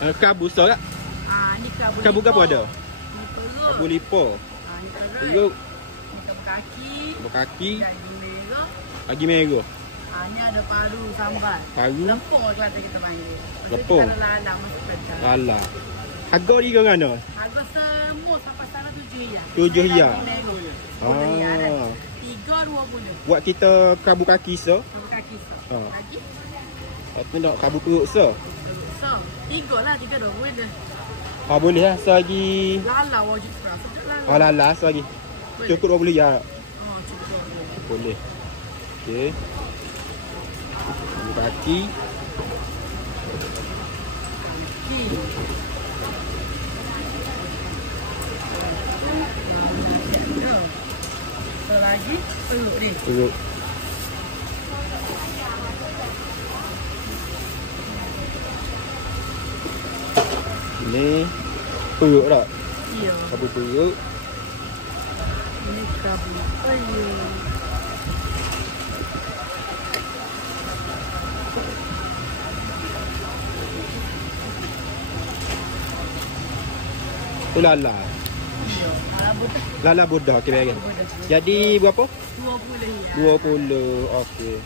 Kabu besar tak? Ni kabu. Kabu apa ada? Ni perut. Kabu lipo. Ni perut. Perut. Ni kabu kaki. Kabu kaki. Daging merah. Lagi merah. Ni ada paru sambal. Paru. Lempung Kelantan kita panggil. Lempung. Kita ada lalang masuk pedas. Alah. Harga dia ke mana? Harga semua sampai sana 7 riyal. 7 riyal. Ah. 3.20. Buat kita kabu kaki so. Kabu kaki so. Lagi? Lepas nak kabu perut so. So, 3 lah, 3.20 dah. Boleh lah. So lagi. Lala wajib serah. Sedap lah. Lala so lagi. Cukup 20 riyal. Cukup. Boleh. Okey. Kabu kaki. Lagi perut ni. Perut. Ini perut tak? Ya. Kabu perut. Ini kabu ayam. Tu lala. Ya. Lala budak. Okey, baik. Jadi berapa? 20 ya. 20. Okey.